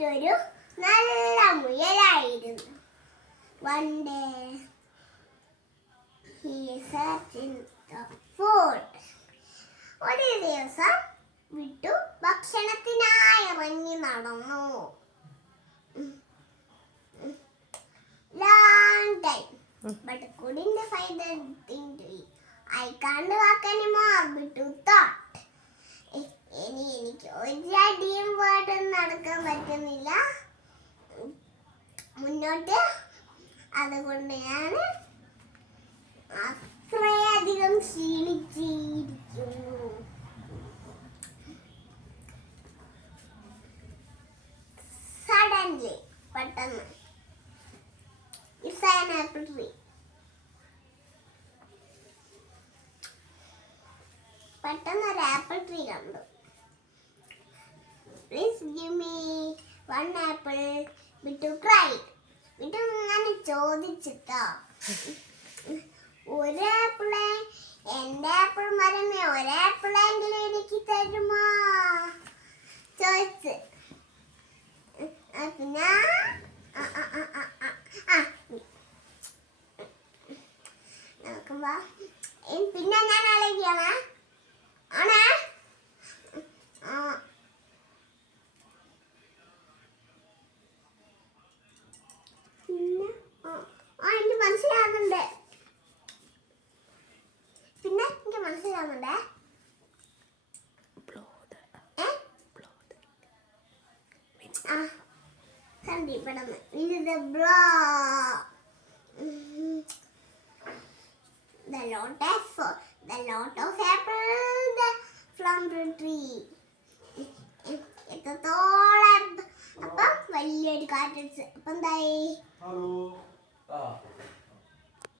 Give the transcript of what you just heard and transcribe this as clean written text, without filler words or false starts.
വിട്ടൊരു നല്ല മുയലായിരുന്നു. One day he sat in the food. ഒരു ദിവസം വിട്ടു ഭക്ഷണത്തിനായി ഇറങ്ങി നടന്നു. Long time, but couldn't find the thing to eat. I can't walk anymore, Bittu thought. എനിക്ക് ഒരടിയും പാടും നടക്കാൻ പറ്റുന്നില്ല മുന്നോട്ട്. അതുകൊണ്ട് ഞാൻ അത്രയധികം ക്ഷീണിച്ചിരിക്കുന്നു. സഡൻലി പെട്ടെന്ന് ഇറ്റ്സ് ആൻ ആപ്പിൾ ട്രീ. പെട്ടെന്ന് ഒരു ആപ്പിൾ ട്രീ കണ്ടു. Please give me one apple. Bittu cried. Bittu അങ്ങനെ ചോദിച്ചിട്ടോ. ഒരാപ്പിളെ എൻ്റെ ആപ്പിൾ മരമേ ഒരാപ്പിളെങ്കിലും എനിക്ക് തരുമോ ചോദിച്ച്. പിന്നെ നോക്കുമ്പോ പിന്നെ ഞാൻ ആലോചിക്കണേ ആണേ എനിക്ക് മനസ്സിലാകുന്നുണ്ട്. പിന്നെ എനിക്ക് മനസ്സിലാകുന്നുണ്ടേ. പെട്ടെന്ന് ഇത് the lotus apple, the plum tree. എത്രത്തോളം അപ്പം വലിയൊരു കാറ്റടിച്ച് അപ്പം എന്തായി